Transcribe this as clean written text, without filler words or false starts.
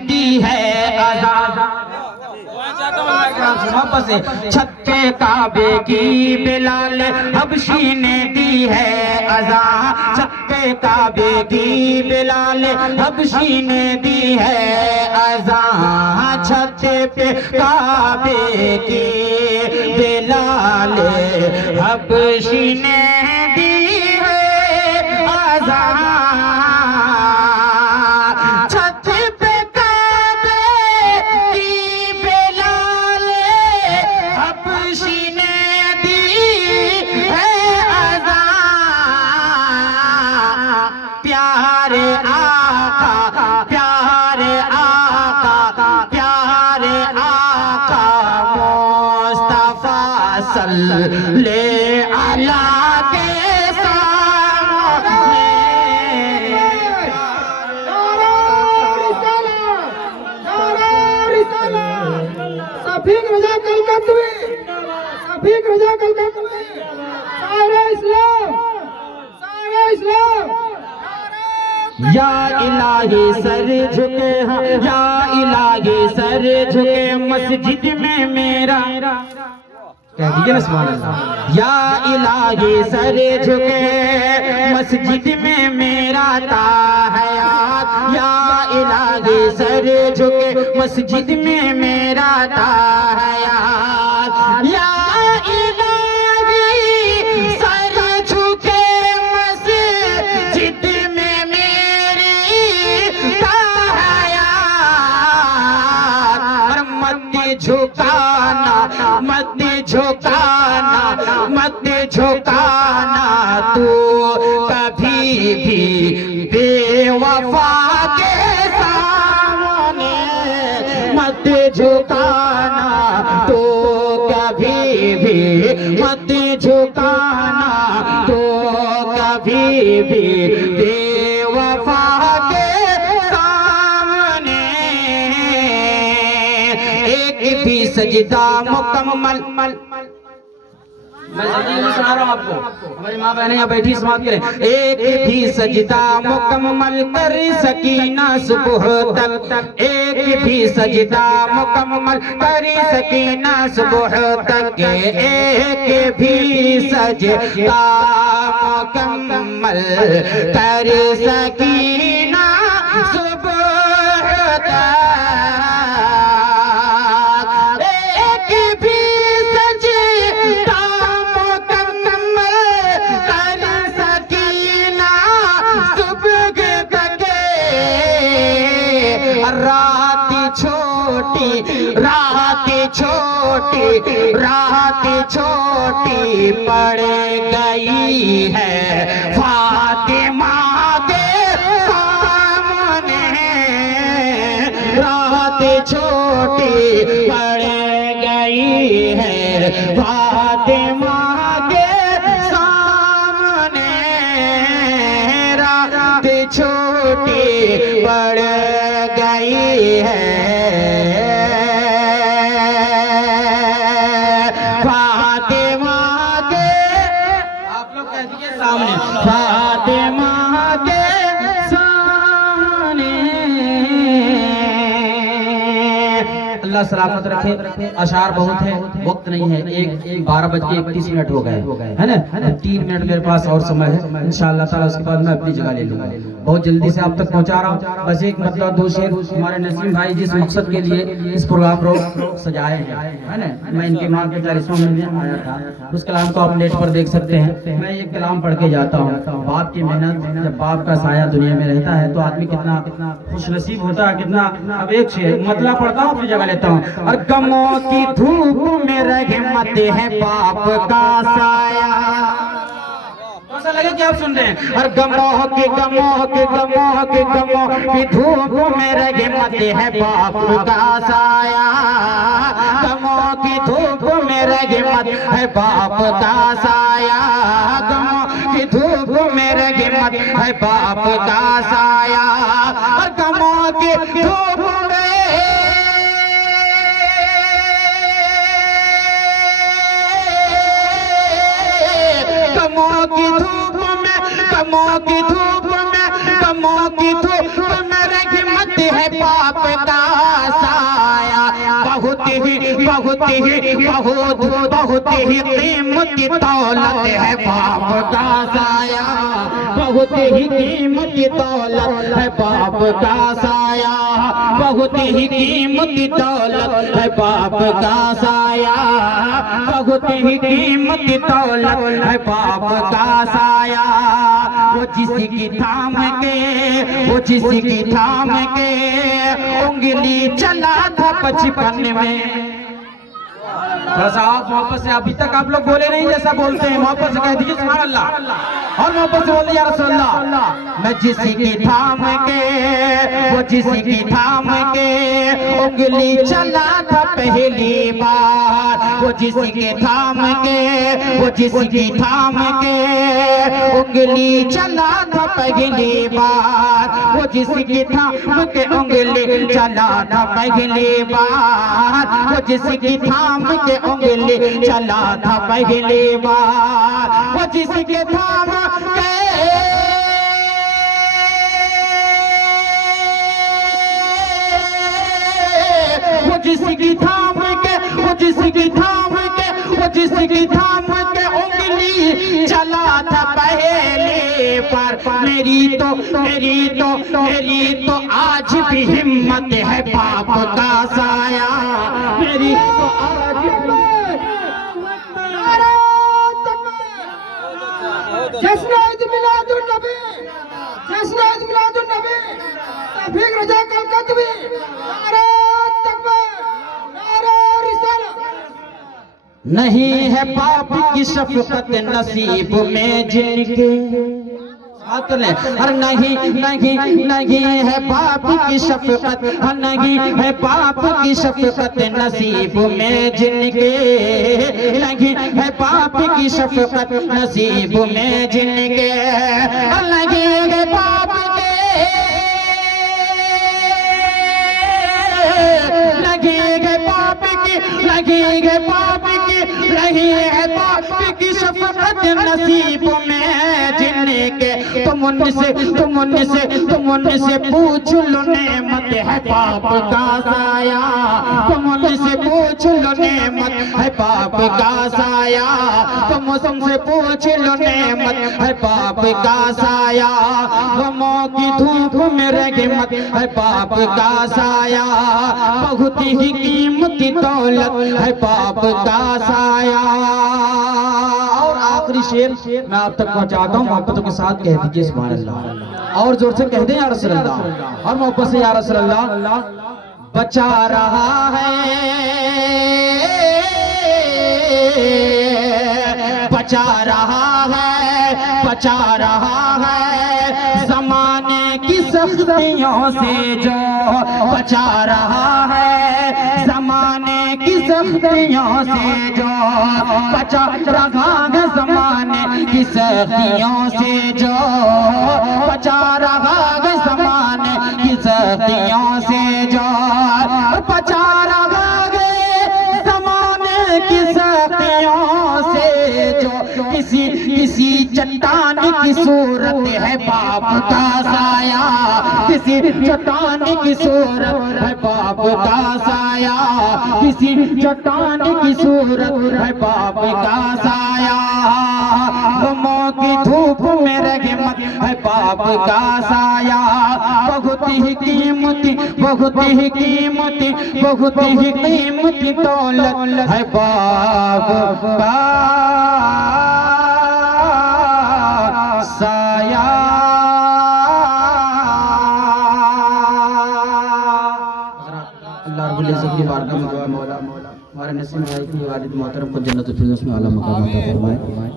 दी है आजाद। छक्के काबे की बिलाल हबशी ने दी है अज़ान, छक्के काबे की बिलाल हबशी ने दी है अज़ान। छक्के पे काबे की बिलाल हबशी ने दी है अज़ान। ले अला के सामने सफीक रजा कलकत्तवी, सफीक रजा कलकत्तवी, सारे इस्लाम, सारे इस्लाम। या इलाही सर झुके, या इलाही सर झुके मस्जिद में मेरा, कह दीजिए ना सुभान अल्लाह। या इलाही सर झुके मस्जिद में मेरा ताहयात, या इलाही सर झुके मस्जिद में मेरा ताहयात। या इलाही सर झुके मस्जिद में मेरी ताहयात। और मत झुकाना, मत झुकाना, मत झुकाना तू कभी भी बेवफा के सामने, मत झुकाना तो कभी भी, मत झुकाना तो कभी भी बेवफा के सामने। एक भी सजदा मुकम्मल, मैं जल्दी नहीं सुना रहा हूँ आपको, हमारी माँ बहनें यहाँ बैठी समाप्त करें। एक भी सजदा मुकम्मल कर सकीना सुबह तक, एक भी सजदा मुकम्मल कर सकीना सुबह तक, एक भी सजदा मुकम्मल कर सकीना सुबह तक। रात छोटी, रात छोटी, रात छोटी पड़ गई है फातिमा के सामने, रात छोटी पड़ गई है फातिमा के सामने, रात छोटी पड़ गई है फातिमा के, आप लोग कह दीजिए सामने, फातिमा के सामने। अल्लाह सलामत रखे। अशार बहुत है, वक्त नहीं है, 12:31 हो गए है ना, 3 मिनट मेरे पास और समय है इंशाअल्लाह ताला, उसके बाद मैं अपनी जगह ले लूंगा। बहुत जल्दी से आप तक पहुंचा रहा हूँ। बस एक मतलब दो शेर हमारे नसीम भाई जिस मकसद के लिए इस प्रोग्राम को सजाए हैं, है ना, मैं इनके माँ के 40वां में आया था, उस कलाम को आप नेट पर देख सकते हैं। मैं ये कलाम पढ़ के जाता हूँ, बाप की मेहनत, जब बाप का साया दुनिया में रहता है तो आदमी कितना खुशनसीब होता है, कितना। अब एक शेर मतलब पढ़ता हूँ अपनी जगह लेता हूँ। और गमों की धूप में रहमत है बाप का साया, ऐसा लगे कि आप सुन रहे हैं। और गमों की, गमों की, गमों की, गमों की धूप में रहमत है बाप का साया, गमों की धूप में रहमत है बाप का साया, गमों की धूप में रहमत है बाप का साया। और गमों की धूप में, गमों की धूप में, गमों की धूप में, गमों की धूप में रहमत है बाप का साया बहुत ही कीमती दौलत है बाप का साया, बहुत ही कीमती दौलत है बाप का साया, बहुत ही कीमती दौलत है बाप का साया, बहुत ही कीमती दौलत है बाप का साया। वो जिसकी थाम के, वो जिसकी थाम के उंगली चला था बचपन में। थोड़ा सा आप मोहब्बत से, अभी तक आप लोग बोले नहीं जैसा बोलते हैं, मोहब्बत से कह दीजिए सुभान अल्लाह, और मोहब्बत से बोल दिया रसूल अल्लाह। मैं जिसकी थाम के, वो जिसकी थाम के उंगली चला था पहली बार, वो जिसकी थाम के, वो जिसकी थाम के उंगली चला था पहली बार, वो जिसकी थाम के उंगली चला था पहली बार, वो जिसकी थाम के उंगली चला था पहली बार, वो जिसके थाम के, वो जिसकी थाम के, वो जिसकी थाम के, वो जिसकी थाम के उंगली चला था पहले पर। मेरी तो आज भी हिम्मत है बाप का साया, मेरी तो आज भी। जश्न ईद मिलादुन नबी, जश्न ईद मिलादुन नबी, शफीक रजा कलकतवी, नारे तकबीर, नारे रिसालत। नहीं है बाप की शफकत नसीब में जिनके, और नहीं है बाप की शफकत, नहीं है बाप की शफकत नसीब में जिनके, नहीं है बाप की शफकत नसीब में जिनके, नहीं है बाप के, नहीं है बाप की, नहीं है बाप की, नहीं है बाप की शफकत नसीब में जिनके। तुम उनसे पूछ लो नेमत है बाप का साया, तुम उनसे पूछ लो नेमत है बाप का साया, तुम उनसे पूछ लो नेमत है बाप का साया। गमों की धूप में रहमत है बाप का साया, बहुत ही कीमती दौलत है बाप का साया। और आखिरी शेर मैं आप तक पहुंचाता हूँ, मोहब्बतों के साथ कह दीजिए सुभान अल्लाह, और जोर से कह दें या रसूल अल्लाह, और मोहब्बत से या रसूल अल्लाह। बचा रहा है, बचा रहा है, बचा रहा है जमाने की सख्तियों से जो, बचा रहा है जमाने की सख्तियों से जो, बचा रहा है जमाने की सख्तियों से जो, बचा रहा है जमाने की सख्तियों से जो, बचा रहा है जमाने की सख्तियों से जो। किसी चट्टान की सूरत है बाप का साया, किसी चट्टान की सूरत है बाप का साया, किसी चट्टान की सूरत है बाप का साया। गमों की धूप में रहमत है बाप का साया, बहुत ही कीमती, बहुत ही कीमती, बहुत ही कीमती दौलत है बाप का साया। अल्लाह रब्बुल इज्जत की बारगाह में दुआ मौला हमारे नसीब में आई कि वालिद मोहतरम को जन्नत फिरदौस में आला मकाम अता फरमाए।